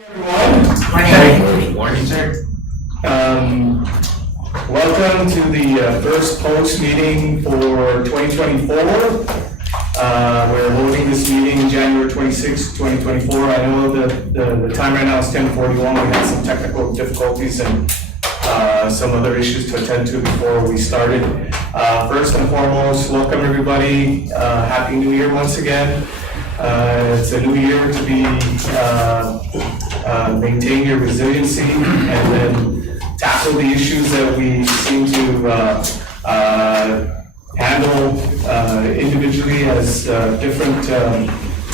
Good morning, sir. Welcome to the first post meeting for 2024. We're holding this meeting January 26, 2024. I know that the time right now is 10:41. We had some technical difficulties and some other issues to attend to before we started. First and foremost, welcome everybody. Happy New Year once again. It's a new year to be maintain your resiliency and then tackle the issues that we seem to handle individually as different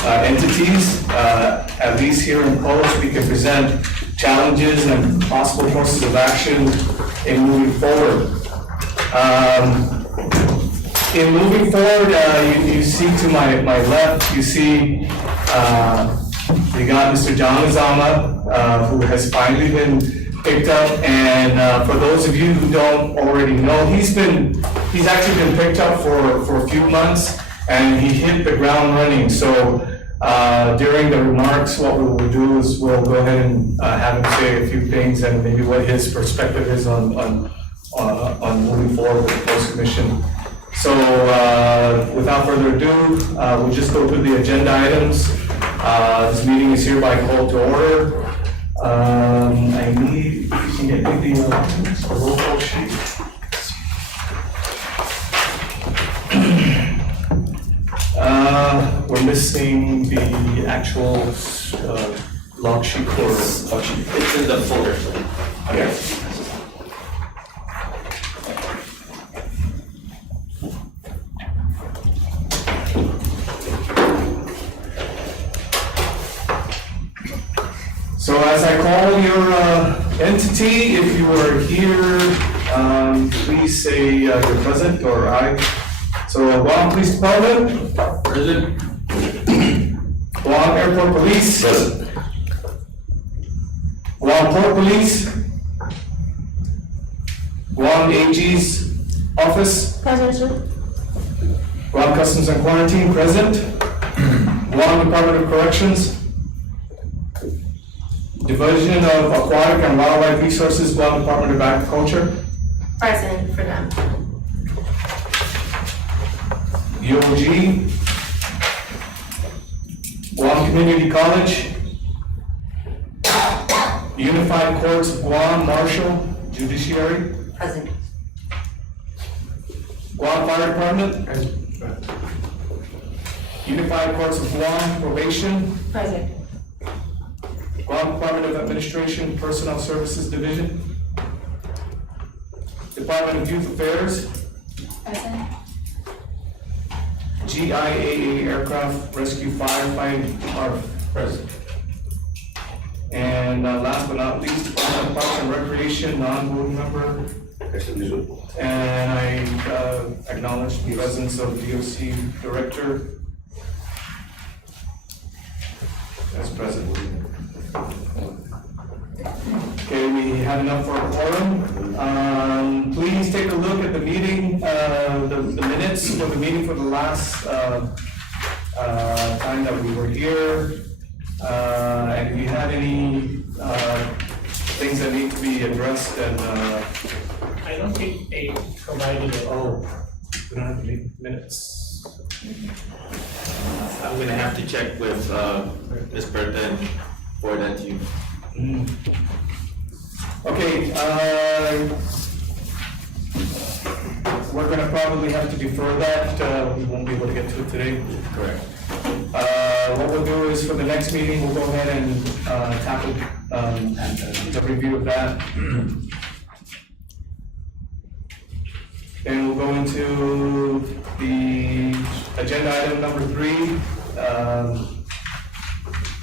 entities. At least here in Post, we can present challenges and possible courses of action in moving forward. In moving forward, you see to my left, you see we got Mr. John Azama, who has finally been picked up. And for those of you who don't already know, he's actually been picked up for a few months, and he hit the ground running. So during the remarks, what we will do is we'll go ahead and have him say a few things and maybe what his perspective is on moving forward with the Post Commission. So without further ado, we'll just go through the agenda items. This meeting is hereby called to order. I need, if you can get me the roll call sheet. We're missing the actual log sheet for log sheet. It's in the folder. Okay. So as I call your entity, if you are here, please say you're present or aye. So Guam Police Department. Present. Guam Airport Police. Present. Guam Port Police. Guam AG's Office. Present, sir. Guam Customs and Quarantine. Present. Guam Department of Corrections. Division of Aquatic and Wildlife Resources, Guam Department of Agriculture. Present for them. UOG. Guam Community College. Unified Courts of Guam, Marshal, Judiciary. Present. Guam Fire Department. Unified Courts of Guam, Probation. Present. Guam Department of Administration, Personnel Services Division. Department of Youth Affairs. Present. GIAA Aircraft Rescue Firefighting are present. And last but not least, Department of Parks and Recreation, non-voting member. And I acknowledge the presence of DOC Director as present. Okay, we have enough for a quorum. Please take a look at the meeting, the minutes for the meeting for the last time that we were here. And if you had any things that need to be addressed, and I don't think they provided it. oh, we don't have the minutes. I'm gonna have to check with Ms. Bertha and forward that to you. Okay, we're gonna probably have to defer that. We won't be able to get to it today. Correct. What we'll do is for the next meeting, we'll go ahead and tackle the review of that. Then we'll go into the agenda item number 3.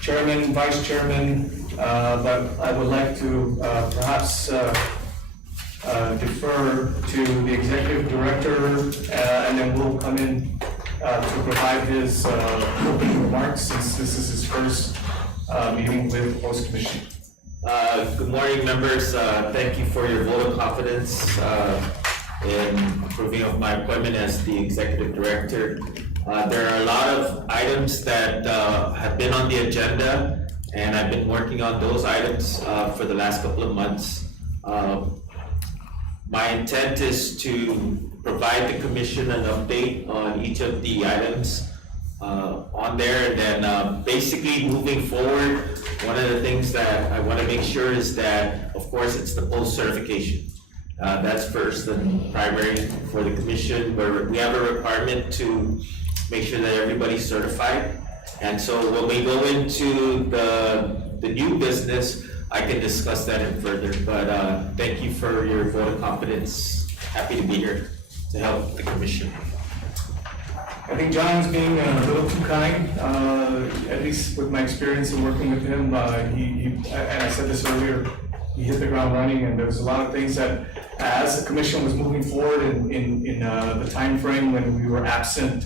Chairman, Vice Chairman, but I would like to perhaps defer to the Executive Director, and then we'll come in to provide his opening remarks, since this is his first meeting with Post Commission. Good morning, members. Thank you for your vote of confidence in approving of my appointment as the Executive Director. There are a lot of items that have been on the agenda, and I've been working on those items for the last couple of months. My intent is to provide the commission an update on each of the items on there, and then basically moving forward, one of the things that I want to make sure is that, of course, it's the post certification. That's first and primary for the commission, where we have a requirement to make sure that everybody's certified. And so when we go into the new business, I can discuss that in further, but thank you for your vote of confidence. Happy to be here to help the commission. I think John's being a little too kind, at least with my experience in working with him. And I said this earlier, he hit the ground running, and there was a lot of things that, as the commission was moving forward in the time frame when we were absent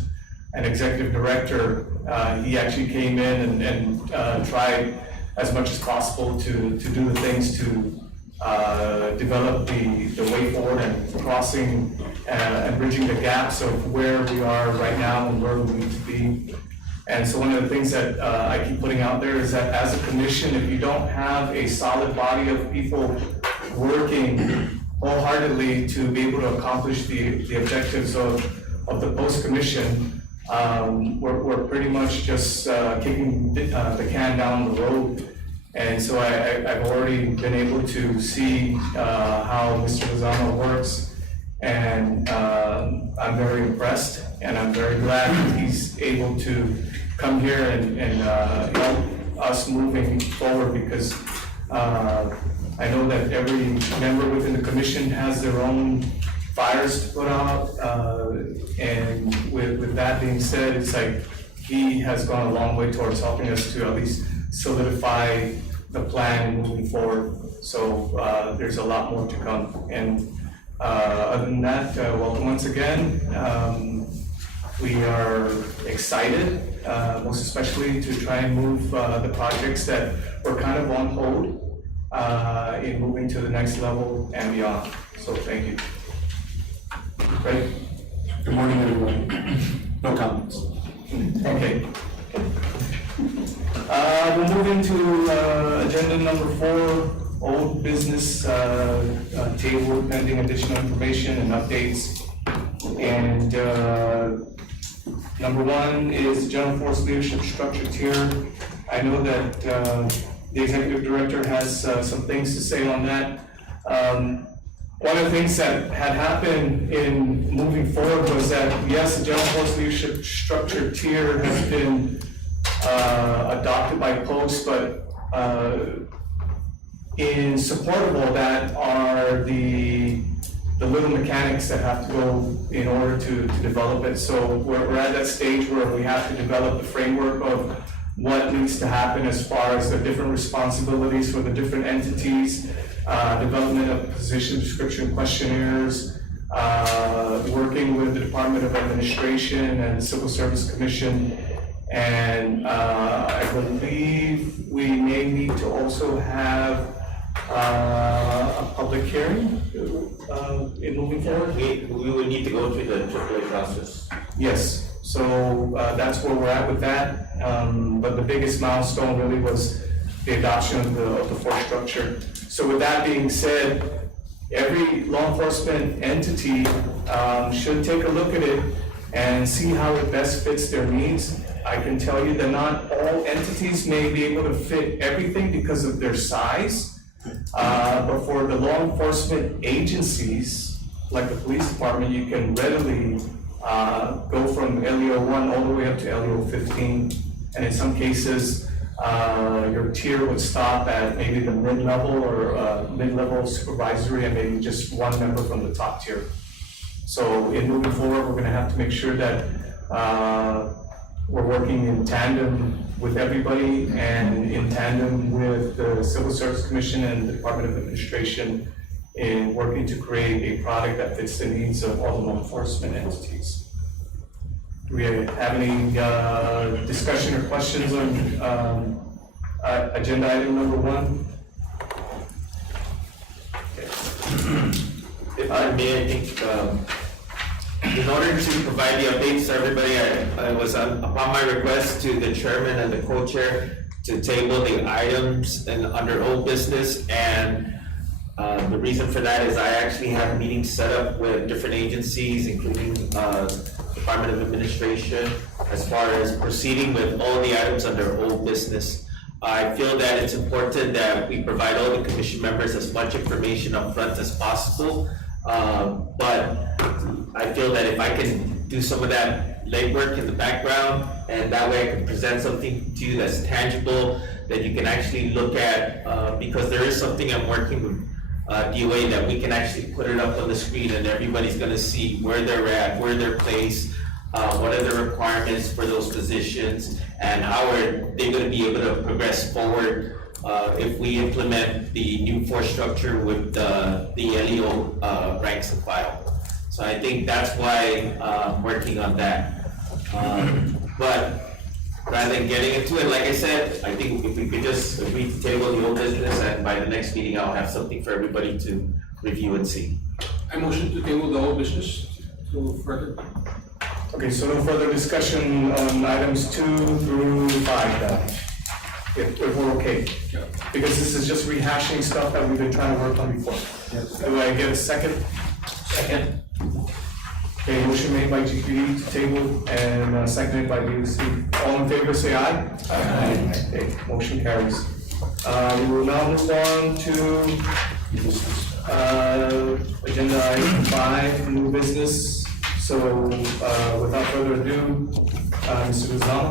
an executive director, he actually came in and tried as much as possible to do the things to develop the way forward and crossing and bridging the gaps of where we are right now and where we need to be. And so one of the things that I keep putting out there is that as a commission, if you don't have a solid body of people working wholeheartedly to be able to accomplish the objectives of the post-commission, we're pretty much just kicking the can down the road. And so I've already been able to see how Mr. Lozano works, and I'm very impressed, and I'm very glad that he's able to come here and help us moving forward, because I know that every member within the commission has their own fires to put out, and with that being said, it's like he has gone a long way towards helping us to at least solidify the plan moving forward. So there's a lot more to come. And other than that, welcome once again. We are excited, most especially to try and move the projects that were kind of on hold in moving to the next level and beyond. So thank you. Great. Good morning, everyone. No comments. Okay. We'll move into agenda number 4, old business table pending additional information and updates. And number 1 is general force leadership structure tier. I know that the executive director has some things to say on that. One of the things that had happened in moving forward was that, yes, the general force leadership structure tier has been adopted by post, but in support of all that are the little mechanics that have to go in order to develop it. So we're at that stage where we have to develop the framework of what needs to happen as far as the different responsibilities for the different entities, development of position description questionnaires, working with the Department of Administration and the Civil Service Commission. And I believe we may need to also have a public hearing in moving forward. We would need to go through the AAA process. Yes, so that's where we're at with that. But the biggest milestone really was the adoption of the force structure. So with that being said, every law enforcement entity should take a look at it and see how it best fits their needs. I can tell you that not all entities may be able to fit everything because of their size. But for the law enforcement agencies, like the police department, you can readily go from LEO 1 all the way up to LEO 15. And in some cases, your tier would stop at maybe the mid-level or mid-level supervisory and maybe just one member from the top tier. So in moving forward, we're gonna have to make sure that we're working in tandem with everybody and in tandem with the Civil Service Commission and the Department of Administration in working to create a product that fits the needs of all the law enforcement entities. Do we have any discussion or questions on agenda item number 1? If I may, I think, in order to provide the updates to everybody, I was upon my request to the chairman and the co-chair to table the items and under old business, and the reason for that is I actually have meetings set up with different agencies, including Department of Administration, as far as proceeding with all the items under old business. I feel that it's important that we provide all the commission members as much information up front as possible. But I feel that if I can do some of that legwork in the background, and that way I can present something to you that's tangible, that you can actually look at, because there is something I'm working with DOA that we can actually put it up on the screen and everybody's gonna see where they're at, where they're placed, what are the requirements for those positions, and how are they gonna be able to progress forward if we implement the new force structure with the LEO ranks and file. So I think that's why I'm working on that. But rather than getting into it, like I said, I think if we could just agree to table the old business, and by the next meeting, I'll have something for everybody to review and see. I motion to table the whole business to further. Okay, so no further discussion on items 2 through 5 then, if we're okay. Yeah. Because this is just rehashing stuff that we've been trying to work on before. Yes. Do I get a second? Second. Okay, motion made by GPD to table and seconded by DOC. All in favor, say aye. Aye. Okay, motion carries. We will now move on to agenda item 5, new business. So without further ado, Mr. Guzman.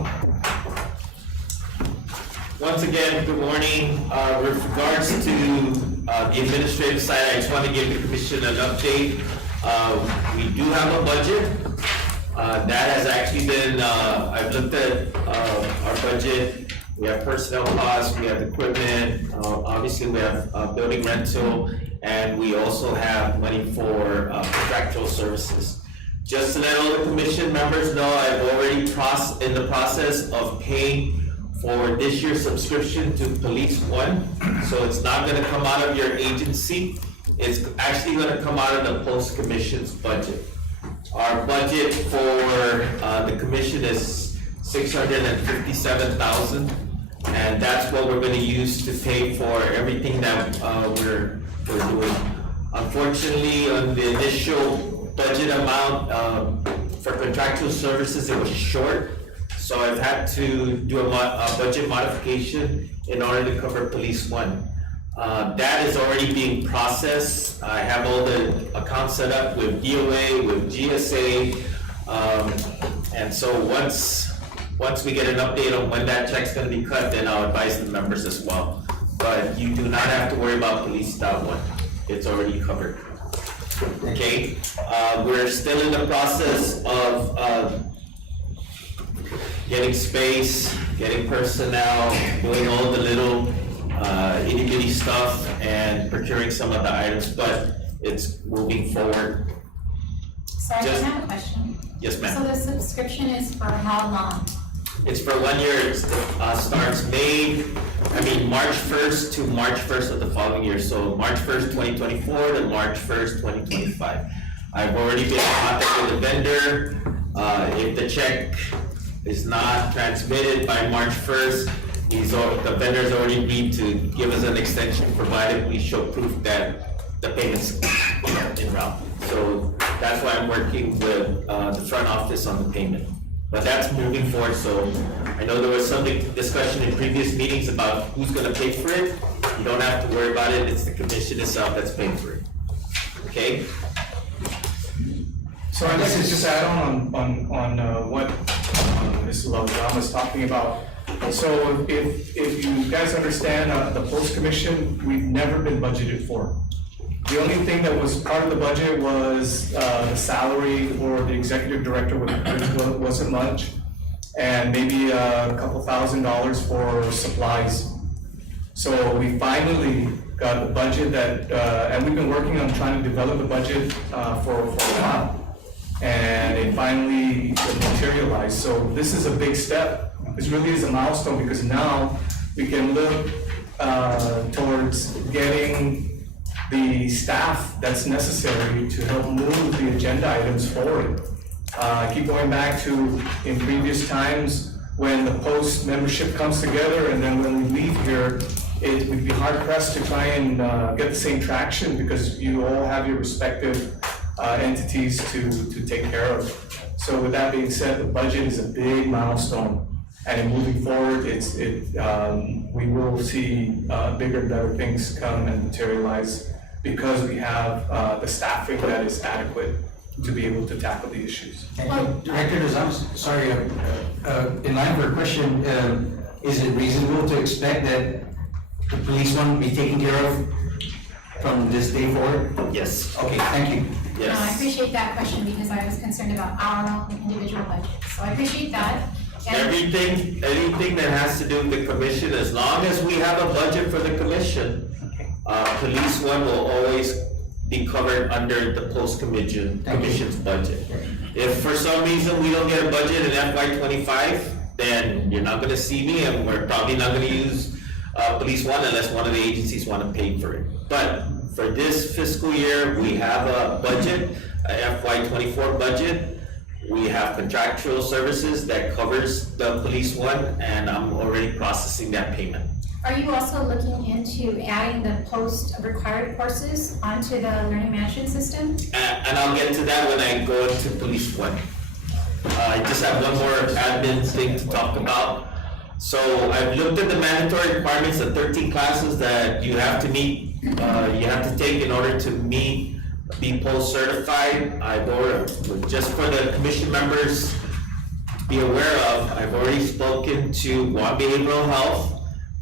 Once again, good morning. With regards to the administrative side, I just want to give the commission an update. We do have a budget. That has actually been, I've looked at our budget. We have personnel costs, we have equipment, obviously we have building rental, and we also have money for contractual services. Just to let all the commission members know, I've already in the process of paying for this year's subscription to Police One. So it's not gonna come out of your agency. It's actually gonna come out of the post-commission's budget. Our budget for the commission is $657,000, and that's what we're gonna use to pay for everything that we're doing. Unfortunately, on the initial budget amount for contractual services, it was short. So I've had to do a budget modification in order to cover Police One. That is already being processed. I have all the accounts set up with DOA, with GSA. And so once we get an update on when that check's gonna be cut, then I'll advise the members as well. But you do not have to worry about Police One. It's already covered. Okay, we're still in the process of getting space, getting personnel, doing all the little itty bitty stuff and procuring some of the items, but it's moving forward. Sorry, Just- I have a question. Yes, So ma'am. the subscription is for how long? It's for 1 year. It starts March 1st to March 1st of the following year. So March 1st, 2024 to March 1st, 2025. I've already been in contact with the vendor. If the check is not transmitted by March 1st, the vendor's already agreed to give us an extension provided we show proof that the payment's in route. So that's why I'm working with the front office on the payment. But that's moving forward, so I know there was some discussion in previous meetings about who's gonna pay for it. You don't have to worry about it, it's the commission itself that's paying for it. Okay? So I guess it's just add on what Mr. Lavallame was talking about. So if you guys understand, the post-commission, we've never been budgeted for. The only thing that was part of the budget was the salary for the executive director, which wasn't much, and maybe a couple $1,000s for supplies. So we finally got the budget that, and we've been working on trying to develop the budget for a while. And it finally materialized. So this is a big step. This really is a milestone because now we can look towards getting the staff that's necessary to help move the agenda items forward. I keep going back to in previous times when the post membership comes together, and then when we leave here, it would be hard pressed to try and get the same traction, because you all have your respective entities to take care of. So with that being said, the budget is a big milestone, and in moving forward, we will see bigger and better things come and materialize, because we have the staffing that is adequate to be able to tackle the issues. Thank you. Director Dazam, sorry, in line of her question, is it reasonable to expect that the police one will be taken care of from this day forward? Yes, Okay, thank you. No, I yes. appreciate that question because I was concerned about our own individual budgets. So I appreciate that. And Anything that has to do with the commission, as long as we have a budget for the commission, police one will always be covered under the commission's budget. If for some reason we don't get a budget in FY '25, then you're not gonna see me, and we're probably not gonna use police one unless one of the agencies wanna pay for it. But for this fiscal year, we have a budget, a FY '24 budget. We have contractual services that covers the police one, and I'm already processing that payment. are you also looking into adding the post-required courses onto the learning management system? And I'll get to that when I go into police one. I just have one more admin thing to talk about. So I've looked at the mandatory requirements of 13 classes that you have to meet, you have to take in order to be post-certified. Just for the commission members to be aware of, I've already spoken to Guam Behavioral Health.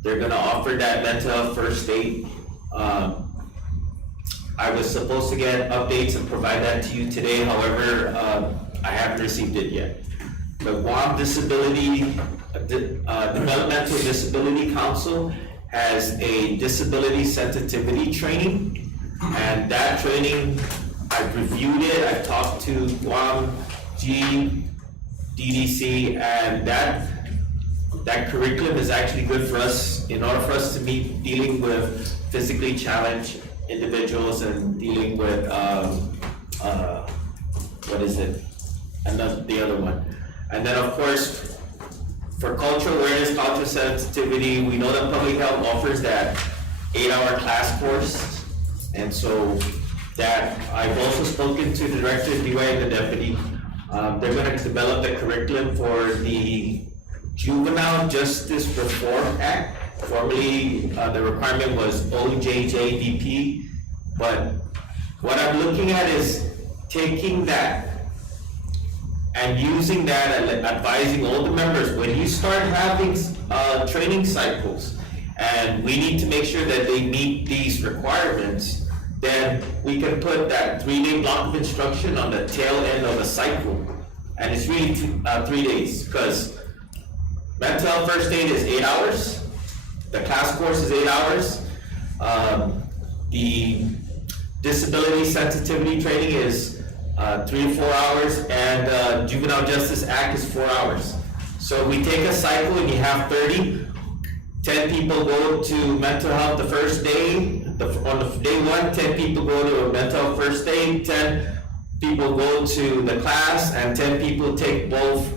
They're gonna offer that mental health first aid. I was supposed to get updates and provide that to you today, however, I haven't received it yet. The Guam Developmental Disability Council has a disability sensitivity training, and that training, I've reviewed it, I've talked to Guam DDC, and that curriculum is actually good for us, in order for us to be dealing with physically challenged individuals and dealing with, what is it? And the other one. And then, of course, for cultural awareness, cultural sensitivity, we know that public health offers that 8-hour class course. And so that, I've also spoken to the director, DY, and the deputy. They're gonna develop the curriculum for the Juvenile Justice Reform Act. Formerly, the requirement was OJJDP, but what I'm looking at is taking that and using that and advising all the members, when you start having training cycles, and we need to make sure that they meet these requirements, then we can put that 3-day block of instruction on the tail end of the cycle. And it's really 3 days, because mental health first aid is 8 hours, the class course is 8 hours, the disability sensitivity training is 3 to 4 hours, and Juvenile Justice Act is 4 hours. So we take a cycle and you have 30, 10 people go to mental health the first day, on the day one, 10 people go to a mental health first aid, 10 people go to the class, and 10 people take both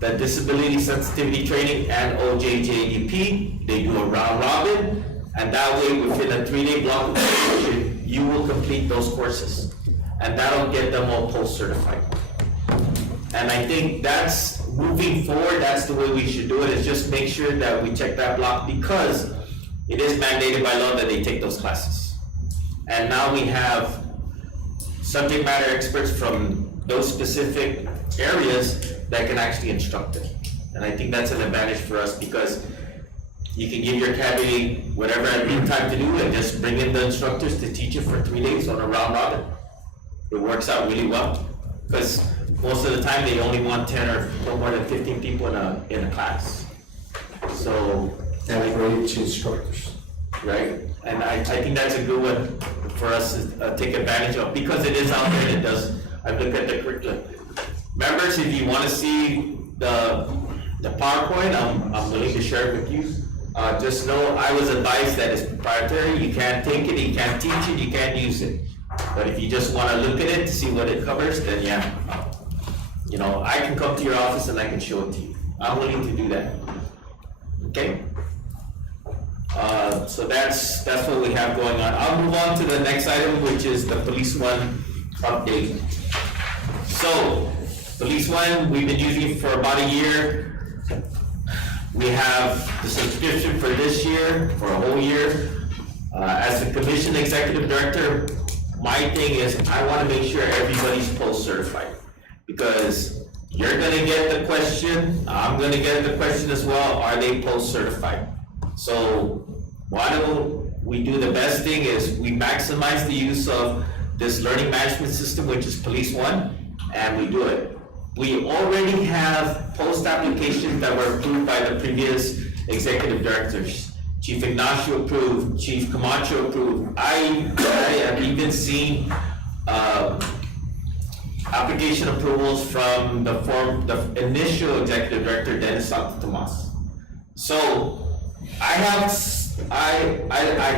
the disability sensitivity training and OJJDP. They do a round robin, and that way within a 3-day block of instruction, you will complete those courses. And that'll get them all post-certified. And I think that's, moving forward, that's the way we should do it, is just make sure that we check that block, because it is mandated by law that they take those classes. And now we have subject matter experts from those specific areas that can actually instruct it. And I think that's an advantage for us, because you can give your academy whatever admin time to do and just bring in the instructors to teach it for 3 days on a round robin. It works out really well, because most of the time they only want 10 or no more than 15 people in a class. So. And for each instructors. Right, and I think that's a good one for us to take advantage of, because it is out there and it does. I've looked at the curriculum. Members, if you wanna see the PowerPoint, I'm willing to share it with you. Just know I was advised that it's proprietary, you can't take it, you can't teach it, you can't use it. But if you just wanna look at it to see what it covers, then yeah. I can come to your office and I can show it to you. I'm willing to do that. Okay? So that's what we have going on. I'll move on to the next item, which is the Police One update. So, Police One, we've been using it for about a year. We have the subscription for this year, for a whole year. As the Commission Executive Director, my thing is, I wanna make sure everybody's post-certified. Because you're gonna get the question, I'm gonna get the question as well, are they post-certified? So, why don't we do the best thing is, we maximize the use of this learning management system, which is Police One, and we do it. We already have post applications that were approved by the previous executive directors. Chief Ignacio approved, Chief Camacho approved. I have even seen, application approvals from the initial executive director, Dennis Santo Tomas. So, I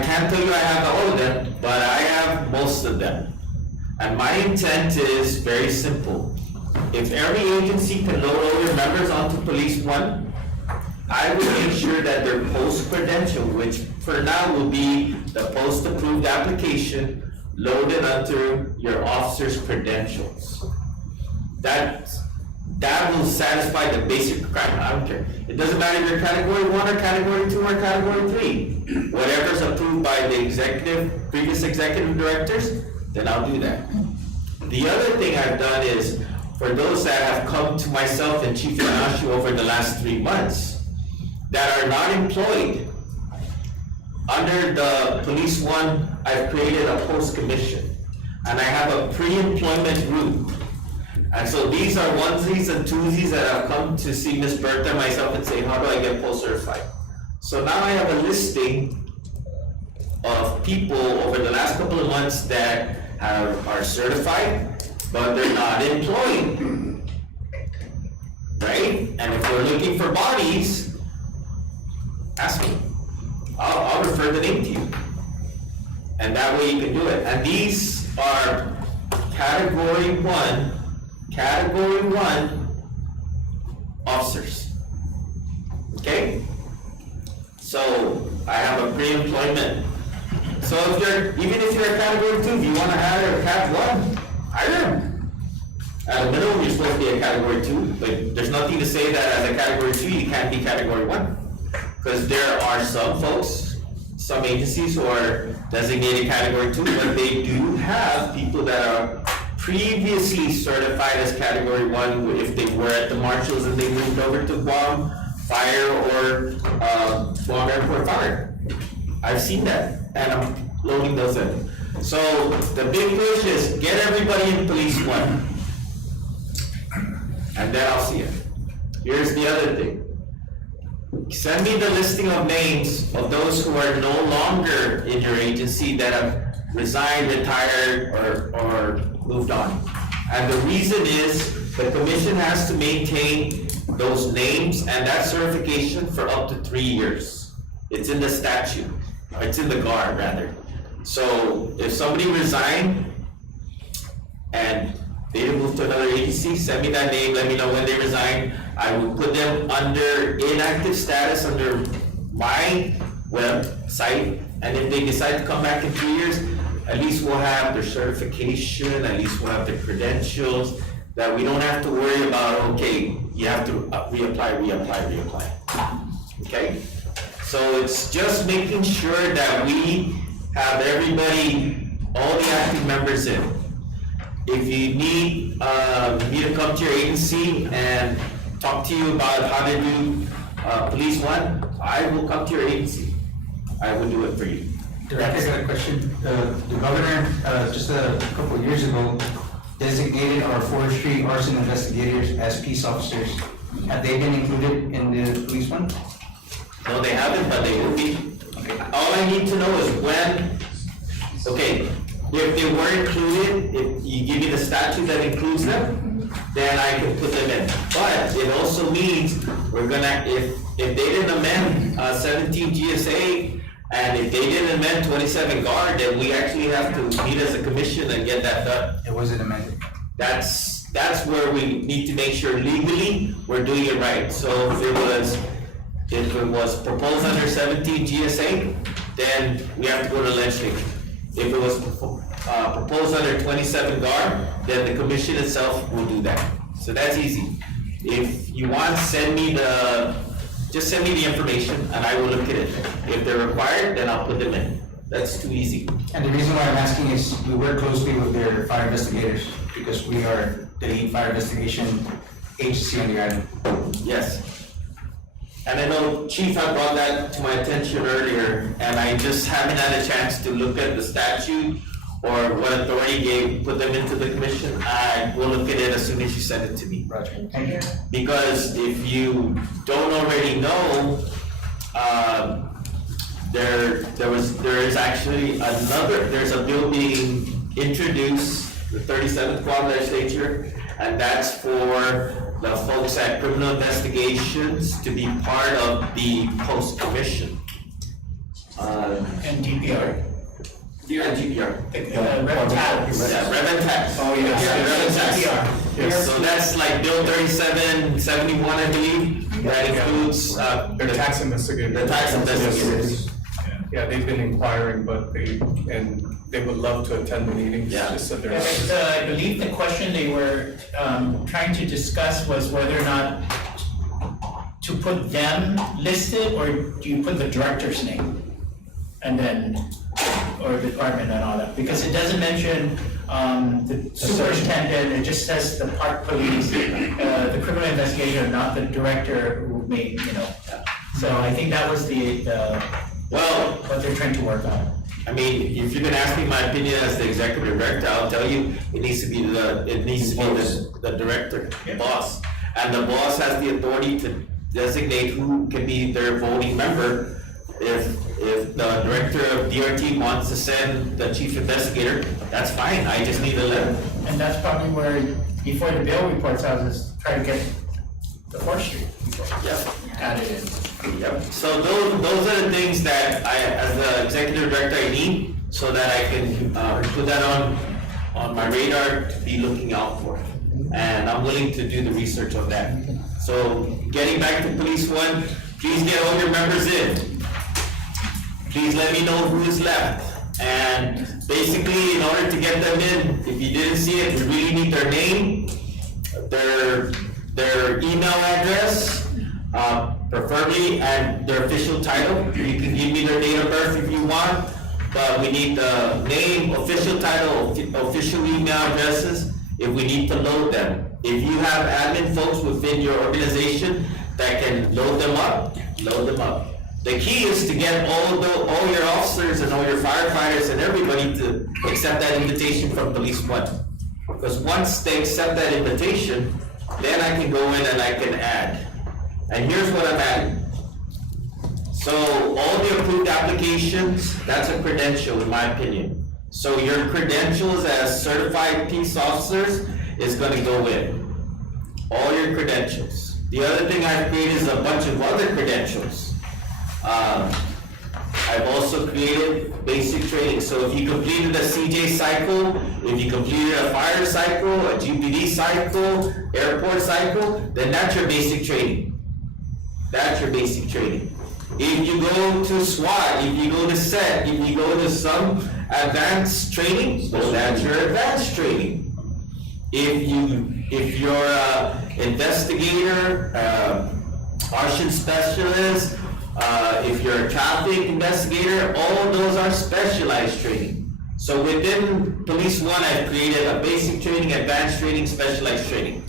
can't tell you I have all of them, but I have most of them. And my intent is very simple. If every agency can load all their members onto Police One, I will make sure that their post-credential, which for now will be the post-approved application, loaded onto your officer's credentials. That will satisfy the basic requirement. I don't care. It doesn't matter if you're category 1 or category 2 or category 3. Whatever's approved by the previous executive directors, then I'll do that. The other thing I've done is, for those that have come to myself and Chief Ignacio over the last 3 months, that are not employed, under the Police One, I've created a post-commission, and I have a pre-employment group. And so these are onesies and twosies that have come to see Ms. Bertha and myself and say, how do I get post-certified? So now I have a listing of people over the last couple of months that are certified, but they're not employed. Right? And if we're looking for bodies, ask me. I'll refer the name to you. And that way you can do it. And these are category one officers. Okay? So I have a pre-employment. So even if you're a category 2, if you want to hire a cat 1, hire them. At a minimum, you're supposed to be a category 2, but there's nothing to say that as a category 2, you can't be category 1. Because there are some folks, some agencies who are designated category 2, but they do have people that are previously certified as category 1 if they were at the Marshals and they moved over to Guam Fire or Guam Airport Fire. I've seen that, and I'm loading those in. So the big push is get everybody in Police One, and then I'll see it. Here's the other thing. Send me the listing of names of those who are no longer in your agency that have resigned, retired, or moved on. And the reason is the commission has to maintain those names and that certification for up to 3 years. It's in the statute, it's in the guard rather. So if somebody resigned and they didn't move to another agency, send me that name, let me know when they resigned. I will put them under inactive status under my website, and if they decide to come back in 3 years, at least we'll have their certification, at least we'll have their credentials, that we don't have to worry about, okay, you have to reapply. Okay? So it's just making sure that we have everybody, all the active members in. If you need me to come to your agency and talk to you about how to do Police One, I will come to your agency. I will do it for you. Director, I got a question. The governor, just a couple of years ago, designated our forestry arson investigators as peace officers. Have they been included in the Police One? No, they haven't, but they will be. All I need to know is when, okay, if they were included, if you give me the statute that includes them, then I can put them in. But it also means we're gonna, if they didn't amend 17 GSA, and if they didn't amend 27 guard, then we actually have to meet as a commission and get that done. It wasn't amended. That's that's where we need to make sure legally we're doing it right. So if it was proposed under 17 GSA, then we have to go to legislature. If it was proposed under 27 GAR, then the commission itself will do that. So that's easy. If you want, just send me the information and I will look at it. If they're required, then I'll put them in. That's too easy. And the reason why I'm asking is we work closely with their fire investigators because we are the lead fire investigation agency on the island. Yes. And I know Chief had brought that to my attention earlier, and I just haven't had a chance to look at the statute or what authority put them into the commission. I will look at it as soon as you send it to me. Roger. Thank you. Because if you don't already know, there's a bill being introduced, the 37th Guam legislature, and that's for the folks at criminal investigations to be part of the post commission. And DPR. And GPR. Rev tax. Yeah, Rev and tax. Oh, yes. Yeah, Rev and tax. DPR. Yes. So that's like Bill 3771, I believe, that includes, They're tax investigators. The tax investigators. Yeah, they've been inquiring, but they would love to attend the meetings, Yeah. just so they're. And, I believe the question they were trying to discuss was whether or not to put them listed, or do you put the director's name? And then, or department and all that, because it doesn't mention the superintendent, it just says the park police, the criminal investigator, not the director who made, So I think that was Well, what they're trying to work on. I mean, if you're gonna ask me my opinion as the executive director, I'll tell you, it needs to be the director, the boss. And the boss has the authority to designate who can be their voting member. If the director of DRT wants to send the chief investigator, that's fine, I just need a letter. And that's probably where, before the bill reports out, is try to get the forestry people Yep. added in. Yep, so those are the things that I, as the executive director, I need, so that I can, put that on my radar to be looking out for. And I'm willing to do the research on that. So, getting back to Police One, please get all your members in. Please let me know who is left. And basically, in order to get them in, if you didn't see it, we really need their name, their email address, preferably, and their official title. You can give me their date of birth if you want, but we need the name, official title, official email addresses, if we need to load them. If you have admin folks within your organization that can load them up, load them up. The key is to get all your officers and all your firefighters and everybody to accept that invitation from Police One. Because once they accept that invitation, then I can go in and I can add. And here's what I'm adding. So all the approved applications, that's a credential in my opinion. So your credentials as certified peace officers is gonna go in. All your credentials. The other thing I've created is a bunch of other credentials. I've also created basic training. So if you completed a CJ cycle, if you completed a fire cycle, a GPD cycle, airport cycle, then that's your basic training. That's your basic training. If you go to SWAT, if you go to SET, if you go to some advanced training, well, that's your advanced training. If you're an investigator, arson specialist, if you're a traffic investigator, all those are specialized training. So within Police One, I've created a basic training, advanced training, specialized training.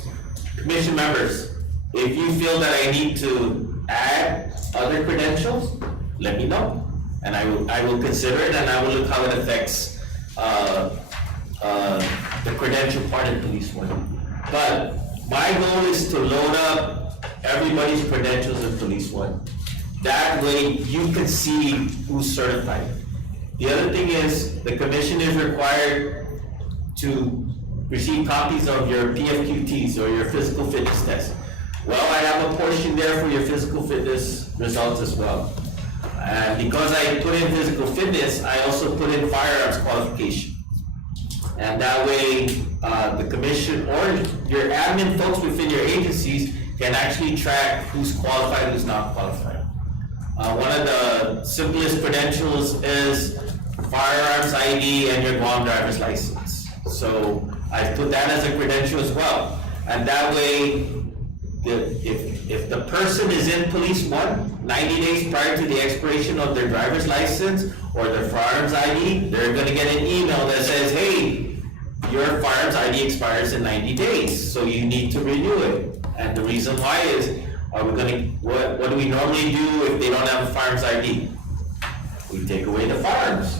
Commission members, if you feel that I need to add other credentials, let me know. And I will consider it, and I will look how it affects, the credential part in Police One. But my goal is to load up everybody's credentials in Police One. That way you can see who's certified. The other thing is, the commission is required to receive copies of your PFQTs or your physical fitness test. Well, I have a portion there for your physical fitness results as well. And because I put in physical fitness, I also put in firearms qualification. And that way, the commission or your admin folks within your agencies can actually track who's qualified, who's not qualified. One of the simplest credentials is firearms ID and your Guam driver's license. So I put that as a credential as well. And that way, if the person is in Police 1, 90 days prior to the expiration of their driver's license or their firearms ID, they're gonna get an email that says, hey, your firearms ID expires in 90 days, so you need to renew it. And the reason why is, what do we normally do if they don't have a firearms ID? We take away the firearms.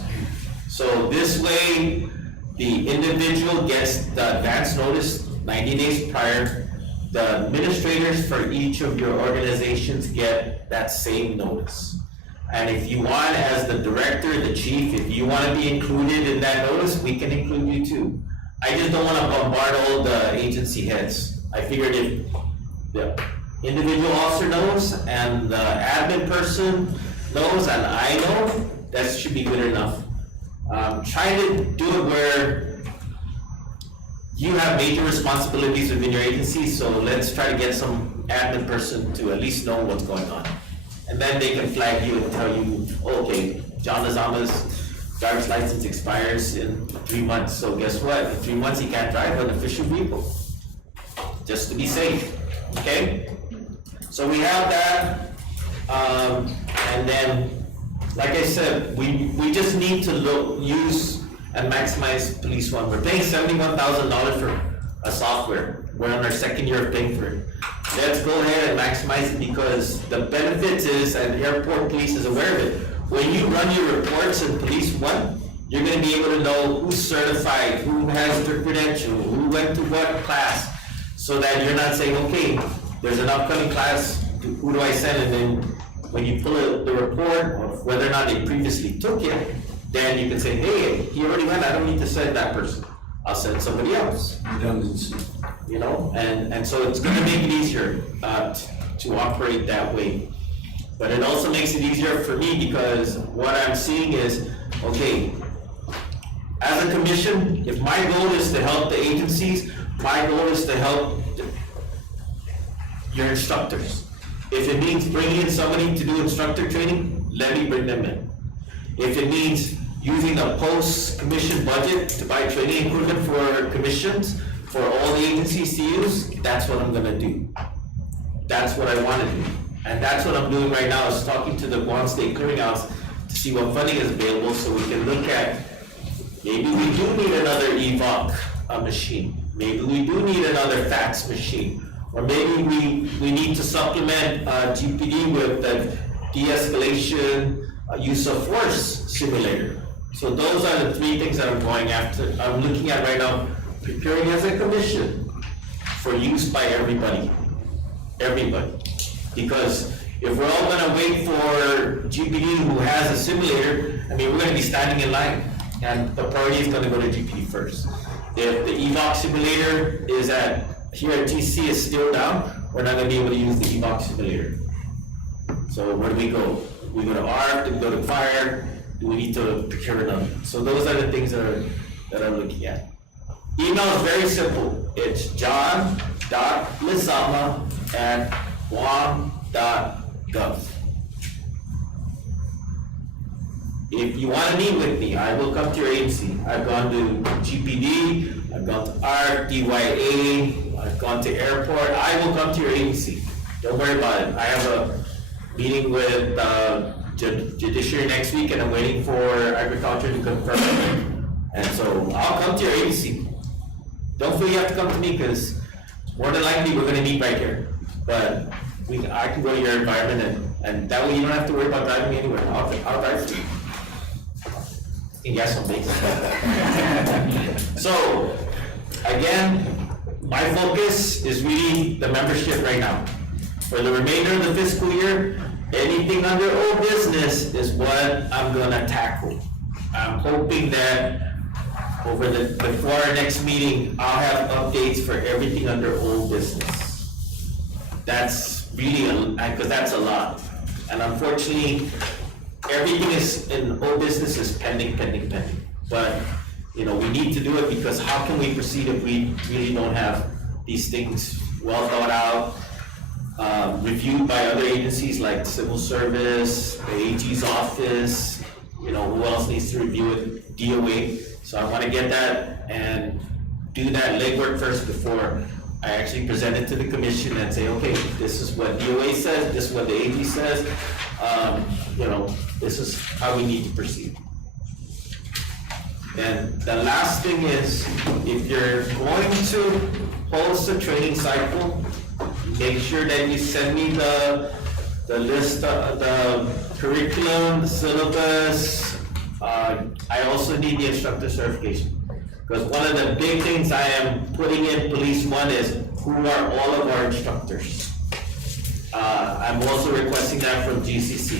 So this way, the individual gets the advance notice 90 days prior. The administrators for each of your organizations get that same notice. And if you want, as the director, the chief, if you want to be included in that notice, we can include you too. I just don't want to bombard all the agency heads. I figured if the individual officer knows and the admin person knows and I know, that should be good enough. Trying to do it where you have major responsibilities within your agency, so let's try to get some admin person to at least know what's going on. And then they can flag you and tell you, okay, John Azama's driver's license expires in 3 months, so guess what? In 3 months, he can't drive an official vehicle, just to be safe, okay? So we have that, and then, like I said, we just need to use and maximize Police 1. We're paying $71,000 for a software. We're on our second year of paying for it. Let's go ahead and maximize it because the benefits is, and airport police is aware of it, when you run your reports in Police 1, you're gonna be able to know who's certified, who has their credential, who went to what class, so that you're not saying, okay, there's an upcoming class, who do I send? And then when you pull the report of whether or not they previously took it, then you can say, hey, he already went, I don't need to send that person. I'll send somebody else. Redundancy. You know, and so it's gonna make it easier to operate that way. But it also makes it easier for me because what I'm seeing is, okay, as a commission, if my goal is to help the agencies, my goal is to help your instructors. If it means bringing in somebody to do instructor training, let me bring them in. If it means using a post-commission budget to buy training equipment for commissions, for all the agencies to use, that's what I'm gonna do. That's what I wanna do. And that's what I'm doing right now, is talking to the Guam State Clearinghouse to see what funding is available so we can look at, maybe we do need another EVOC machine. Maybe we do need another fax machine. Or maybe we need to supplement GPD with the de-escalation use of force simulator. So those are the 3 things that I'm going after, I'm looking at right now, preparing as a commission for use by everybody. Because if we're all gonna wait for GPD who has a simulator, I mean, we're gonna be standing in line, and the priority is gonna go to GPD first. If the EVOC simulator is here at TC is still down, we're not gonna be able to use the EVOC simulator. So where do we go? We go to ARP, do we go to fire, do we need to procure another? So those are the things that I'm looking at. Email is very simple. It's john.lizama@guam.gov. If you want to meet with me, I will come to your agency. I've gone to GPD, I've gone to ARC, DYA, I've gone to airport. I will come to your agency. Don't worry about it. I have a meeting with Judiciary next week, and I'm waiting for Agriculture to confirm it. And so I'll come to your agency. Don't feel you have to come to me, because more than likely we're gonna meet right here. But I can go to your environment, and that way you don't have to worry about driving me anywhere. I'll drive for you. You guys will make it. So, again, my focus is really the membership right now. For the remainder of the fiscal year, anything under old business is what I'm gonna tackle. I'm hoping that before our next meeting, I'll have updates for everything under old business. That's really, because that's a lot. And unfortunately, everything is in old business is pending. But you know, we need to do it because how can we proceed if we really don't have these things well thought out, reviewed by other agencies like civil service, the AG's office, you know, who else needs to review it, DOA. So I wanna get that and do that legwork first before I actually present it to the commission and say, okay, this is what DOA says, this is what the AG says, you know, this is how we need to proceed. And the last thing is, if you're going to host a training cycle, make sure that you send me the list of the curriculum, the syllabus. I also need the instructor certification. Because one of the big things I am putting in Police One is who are all of our instructors. I'm also requesting that from GCC.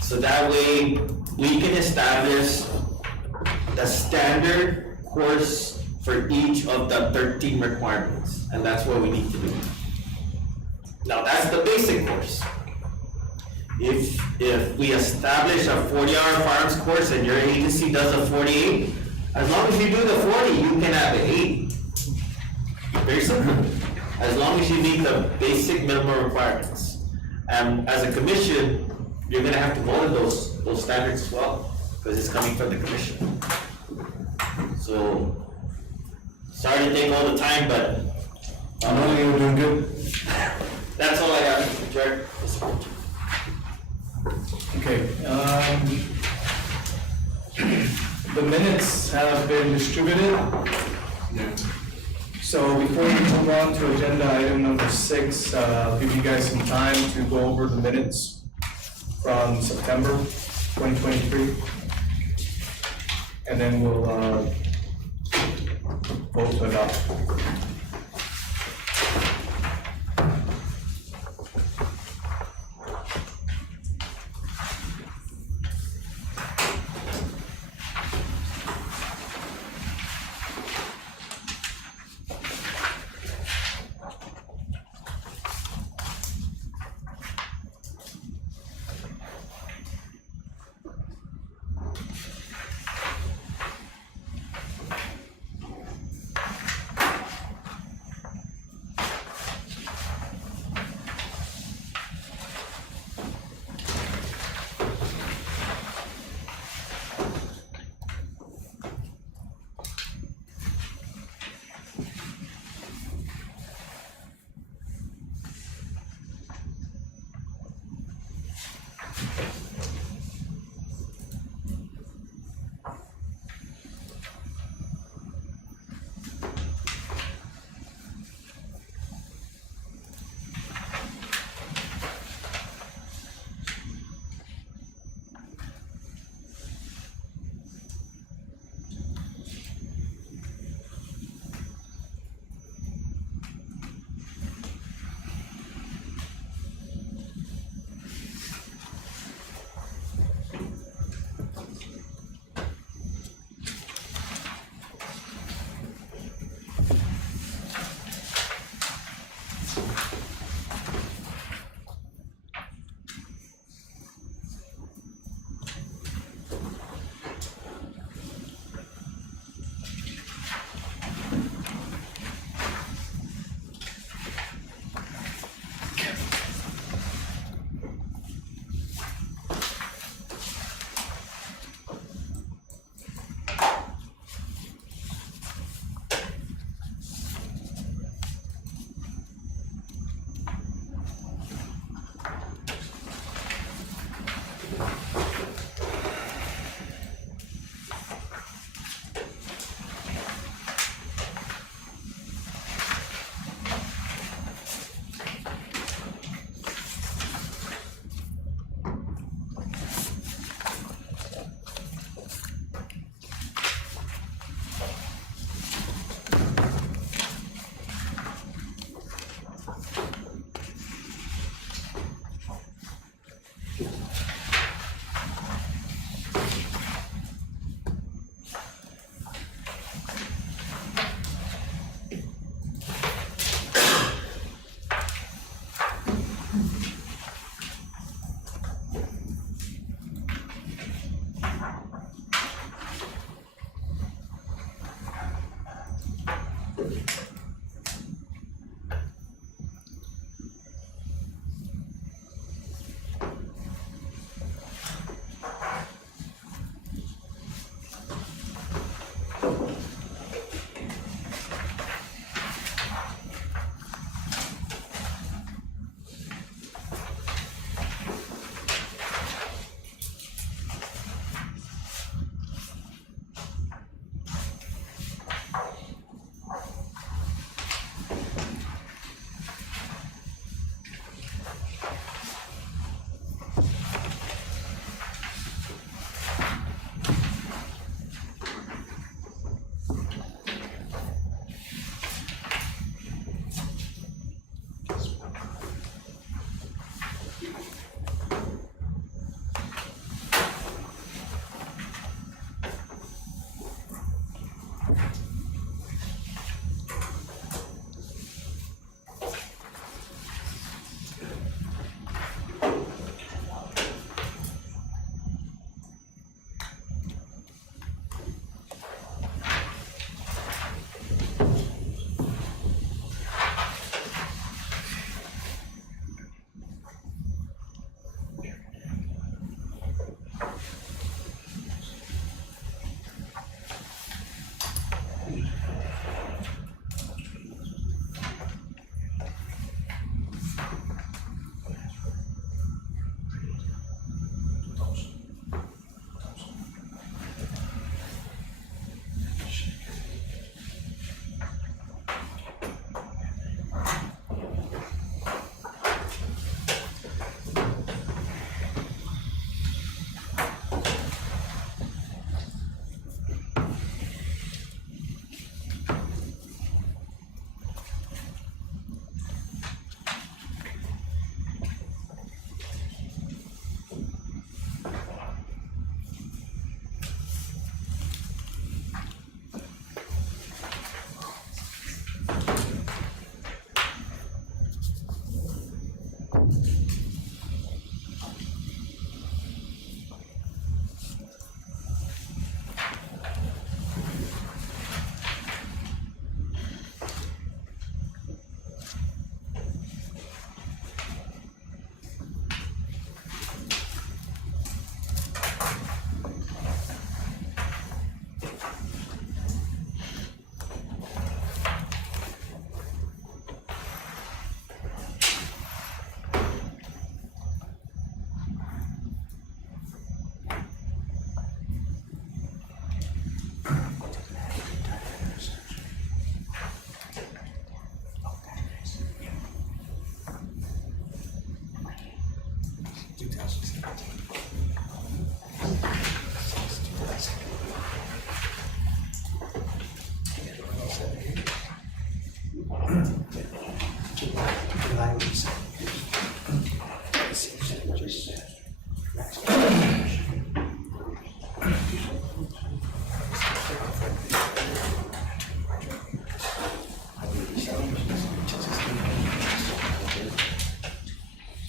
So that way, we can establish the standard course for each of the 13 requirements, and that's what we need to do. Now, that's the basic course. If we establish a 40-hour firearms course and your agency does a 48, as long as you do the 40, you can have the 80. Very simple. As long as you meet the basic minimum requirements. And as a commission, you're gonna have to vote on those standards as well, because it's coming from the commission. So, sorry to take all the time, but I know you're doing good. that's all I got, Mr. Chair. Okay, the minutes have been distributed. So before we move on to agenda item number 6, I'll give you guys some time to go over the minutes from September 2023. And then we'll vote to adopt.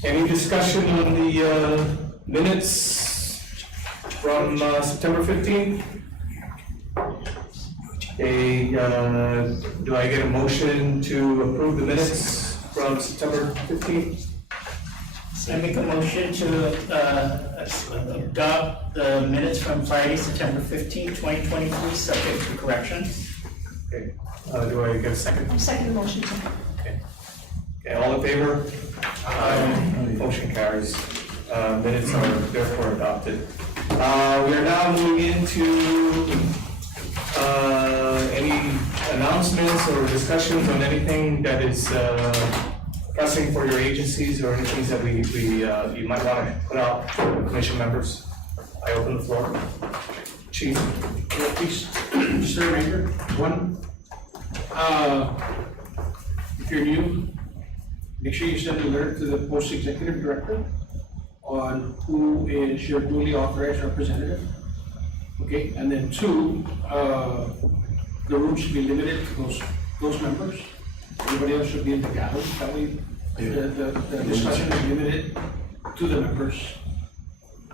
Any discussion on the minutes from September 15th? Okay, do I get a motion to approve the minutes from September 15th? I make a motion to adopt the minutes from Friday, September 15, 2023, subject to corrections. Okay, do I get a second? I'm second the motion, sir. Okay, all in favor? Motion carries. Minutes are therefore adopted. We are now moving into any announcements or discussions on anything that is pressing for your agencies or anything that you might want to put out for the commission members. I open the floor. Chief. Yeah, please, just a reminder, one, if you're new, make sure you send a letter to the post executive director on who is your duly authorized representative. Okay, and then two, the room should be limited to those members. Everybody else should be in the gallery, that way the discussion is limited to the members.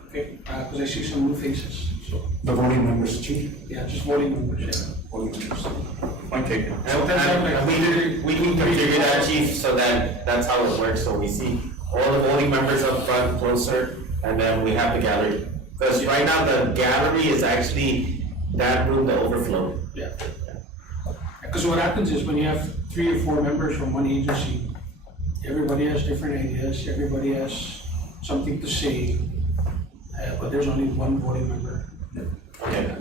Okay, because I see some new faces, so, The voting members, chief? yeah, just voting members, yeah. Voting members. Point taken. And we need to figure that, chief, so that that's how it works, so we see all the voting members up front closer, and then we have the gallery. Because right now, the gallery is actually that room, the overflow. Yeah. Because what happens is when you have 3 or 4 members from one agency, everybody has different ideas, everybody has something to say, but there's only one voting member. Okay.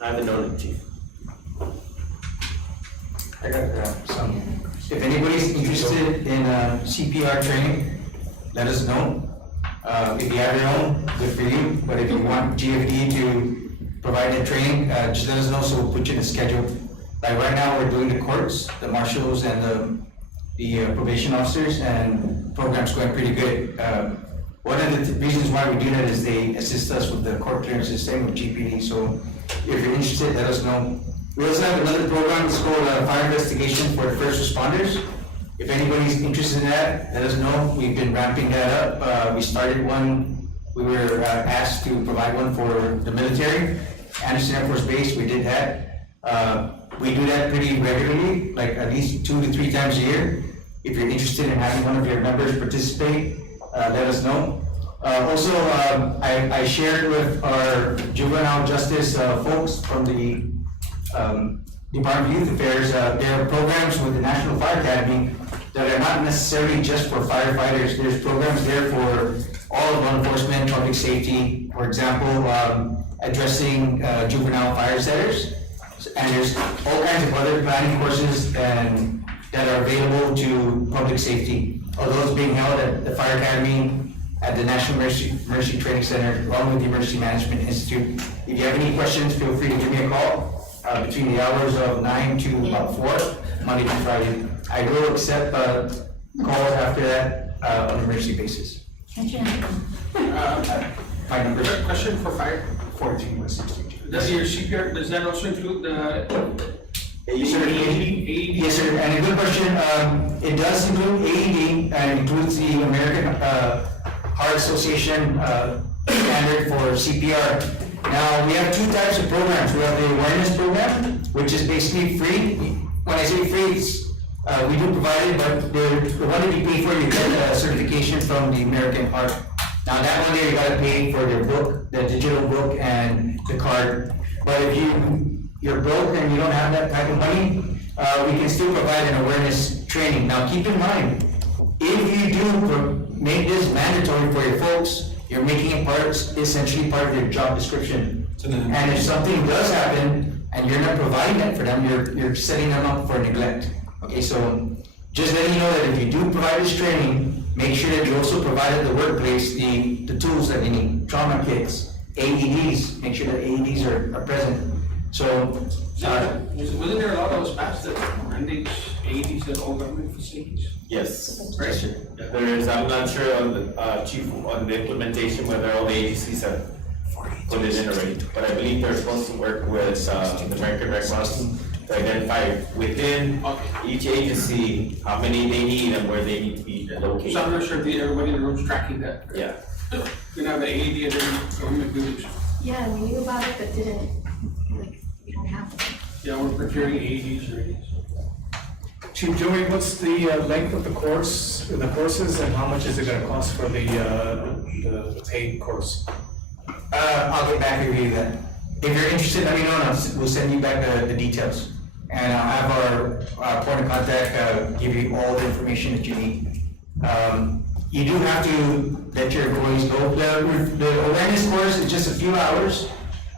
I have a note, chief. I got some. If anybody's interested in CPR training, let us know. If you have your own, good for you. But if you want GFD to provide that training, just let us know so we'll put you in a schedule. Like right now, we're doing the courts, the marshals, and the probation officers, and program's going pretty good. One of the reasons why we do that is they assist us with the court clearances, same with GPD. So if you're interested, let us know. We also have another program, it's called Fire Investigation for the First Responders. If anybody's interested in that, let us know. We've been ramping that up. We started one, we were asked to provide one for the military. Anderson Air Force Base, we did that. We do that pretty regularly, like at least 2 to 3 times a year. If you're interested in having one of your members participate, let us know. Also, I shared with our juvenile justice folks from the Department of Youth Affairs, there are programs with the National Fire Academy that are not necessarily just for firefighters. There's programs there for all of law enforcement, public safety, for example, addressing juvenile fire setters. And there's all kinds of other planning courses and that are available to public safety. Although it's being held at the Fire Academy, at the National Emergency Training Center, along with the Emergency Management Institute. If you have any questions, feel free to give me a call between the hours of 9 to about 4, Monday to Friday. I will accept calls after that on an emergency basis. My number is Question for fire. 14162. Does your CPR, does that also include the Yes, sir. AED? Yes, sir, and a good question, it does include AED, and includes the American Heart Association standard for CPR. Now, we have 2 types of programs. We have the awareness program, which is basically free. When I say free, it's, we do provide it, but the one that you pay for, you get a certification from the American Heart. Now, that one there, you gotta pay for their book, the digital book and the card. But if you're broke and you don't have that type of money, we can still provide an awareness training. Now, keep in mind, if you do make this mandatory for your folks, you're making it essentially part of your job description. And if something does happen and you're not providing that for them, you're setting them up for neglect. Okay, so just letting you know that if you do provide this training, make sure that you also provide at the workplace the tools that you need, trauma kits, AEDs, make sure that AEDs are present. So, Wasn't there a law that was passed that mandates AEDs at all government facilities? Yes. Right. There is, I'm not sure on the, chief, on the implementation, whether all the agencies have put it in already. But I believe they're supposed to work with, the American Red Cross to identify within each agency how many they need and where they need to be located. So I'm not sure if everybody in the room's tracking that. Yeah. You have the AED and then government buildings. Yeah, we knew about it, but didn't, like, we don't have it. Yeah, we're procuring AEDs already. Chief Joey, what's the length of the courses, and how much is it gonna cost for the paid course? I'll get back to you that. If you're interested, let me know, and we'll send you back the details. And I'll have our point of contact, give you all the information that you need. You do have to let your employees know, the awareness course is just a few hours,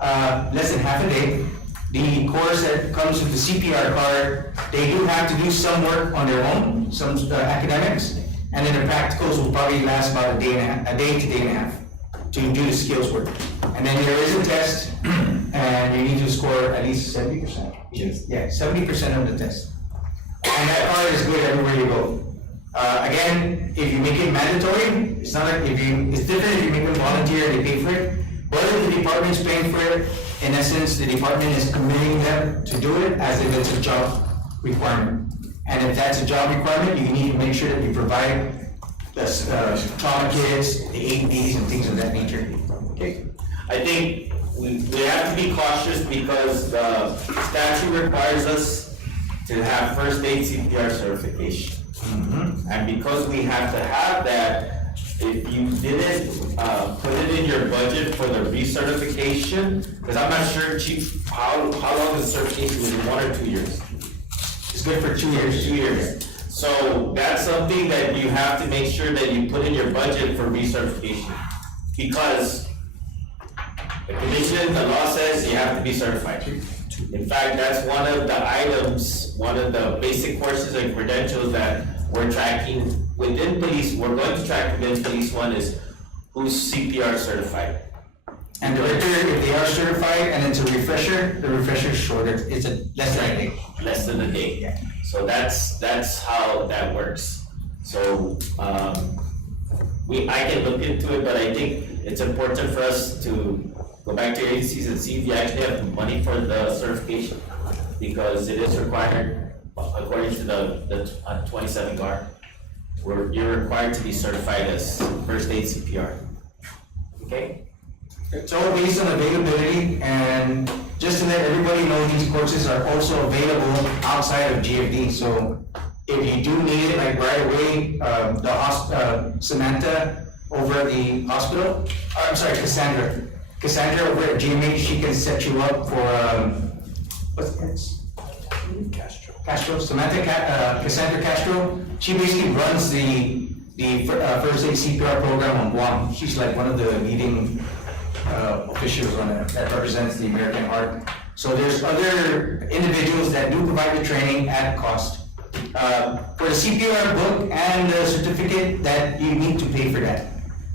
less than half a day. The course that comes with the CPR card, they do have to do some work on their own, some academics, and then the practicals will probably last about a day to day and a half to do the skills work. And then there is a test, and you need to score at least 70%. Yeah, 70% of the test. And that card is good everywhere you go. Again, if you make it mandatory, it's not like it's different if you make them volunteer, they pay for it. Whether the department's paying for it, in essence, the department is committing them to do it as if it's a job requirement. And if that's a job requirement, you need to make sure that you provide the trauma kits, the AEDs and things of that nature. Okay. I think we have to be cautious because the statute requires us to have first aid CPR certification. And because we have to have that, if you didn't, put it in your budget for the recertification, because I'm not sure, Chief, how long is the certification, was it 1 or 2 years? It's good for 2 years. 2 years. So that's something that you have to make sure that you put in your budget for recertification. Because the commission, the law says you have to be certified. In fact, that's one of the items, one of the basic courses and credentials that we're tracking within police, we're going to track within police. One is who's CPR certified. And the record, if they are certified and it's a refresher, the refresher is shorter, it's less than a day. Less than a day. Yeah. So that's how that works. So, I can look into it, but I think it's important for us to go back to your agencies and see if you actually have the money for the certification, because it is required, according to the 27 GAR, where you're required to be certified as first aid CPR. Okay? It's all based on availability, and just to let everybody know, these courses are also available outside of GFD, so if you do need it, like right away, Samantha over at the hospital, I'm sorry, Cassandra over at GMH, she can set you up for, what's it? Castro, Cassandra Castro, she basically runs the first aid CPR program on Guam. She's like one of the leading officials on it that represents the American Heart. So there's other individuals that do provide the training at cost. For the CPR book and the certificate, that you need to pay for that.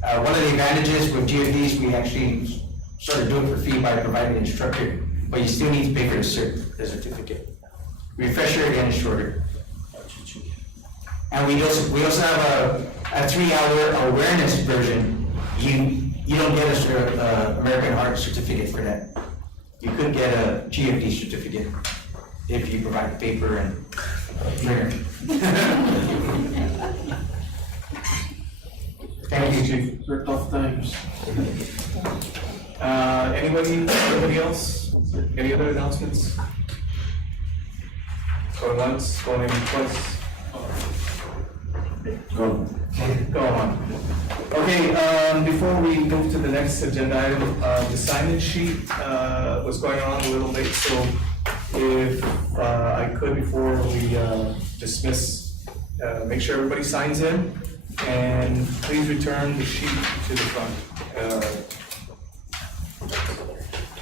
One of the advantages with GFDs, we actually sort of do it for free by providing an instructor, but you still need to pay for the certificate. Refresher again is shorter. And we also have a 3-hour awareness version. You don't get a American Heart certificate for that. You could get a GFD certificate if you provide paper and mirror. Thank you, Chief. They're tough times. Anybody else? Any other announcements? Going once, going in twice? Go on. Okay, before we move to the next agenda item, the signage sheet was going on a little late, so if I could, before we dismiss, make sure everybody signs in, and please return the sheet to the front.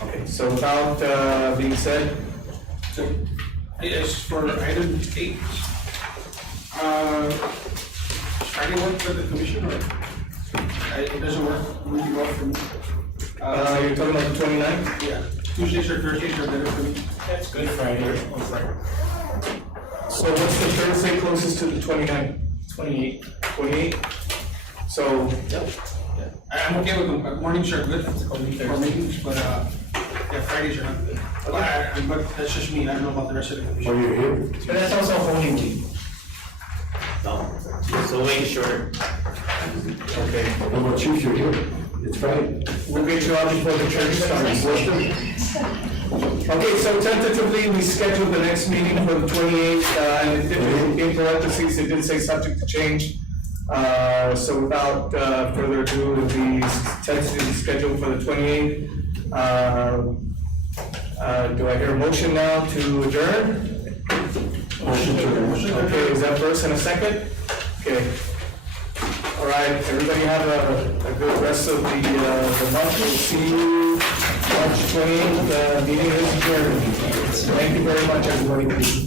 Okay, so without being said, So, yes, for item 8, starting work for the commission, or it doesn't work, we go from, you're talking about the 29th? yeah. Tuesdays or Thursdays are better for me. That's Good Friday or Friday. So what's the Thursday closest to the 29th? 28. 28? So, I'm okay with them, mornings are good Only for Thursday. meetings, but, yeah, Fridays are not good. But that's just me, I don't know about the rest of the commission. you're here? But that's also Holy Week. No, so make sure. okay. How about you, you're here? It's Friday. We'll get you out before the church starts. Okay, so tentatively, we scheduled the next meeting for the 28th, and it did, in parentheses, it did say subject to change. So without further ado, it'll be tentatively scheduled for the 28th. Do I hear a motion now to adjourn? Okay, is that first and a second? Okay. All right, everybody have a good rest of the month. We'll see you March 28th, meeting is adjourned. Thank you very much, everybody.